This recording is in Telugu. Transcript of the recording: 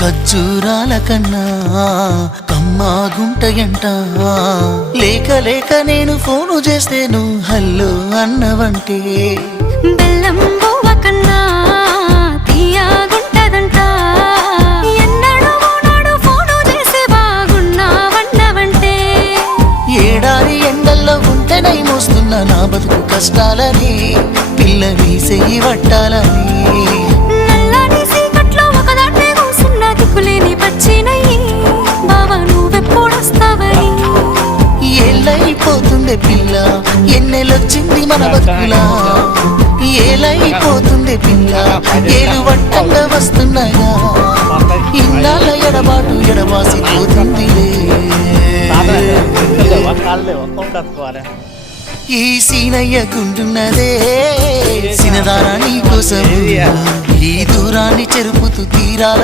ఖర్జూరాల కన్నా కమ్మాగుంటయంట లేక లేక నేను ఫోను చేస్తే నువ్వు హల్లో అన్నవంటే బెల్లం బువ్వ కన్నా తీయగుంటదంట ఎన్నడూ నాడు ఫోను చేసి బాగున్నావన్నవంటే ఏడాది ఎండల్లో ఉంటేనై మోస్తున్న నా బతుకు కష్టాలని పిల్లని చెయ్యి పట్టాలని నల్లని సీకట్లో ఒకదాన్నే కూసున్న దిక్కులేని పచ్చినయ్యి బావ నువ్వెప్పుడొస్తావని ఏళ్ళైపోతుండే పిల్ల ఎన్నెలొచ్చింది మన బతుకులా ఏలైపోతుండే పిల్ల ఏలు వట్టంగా వస్తున్నాయా ఇన్నాళ్ళ ఎడబాటు ఎడబాసిపోతుందిలే ఈ సీనయ్య గుంటున్నదే సినదారా నీ కోసం ఈ దూరాన్ని చెరుపుతూ తీరాల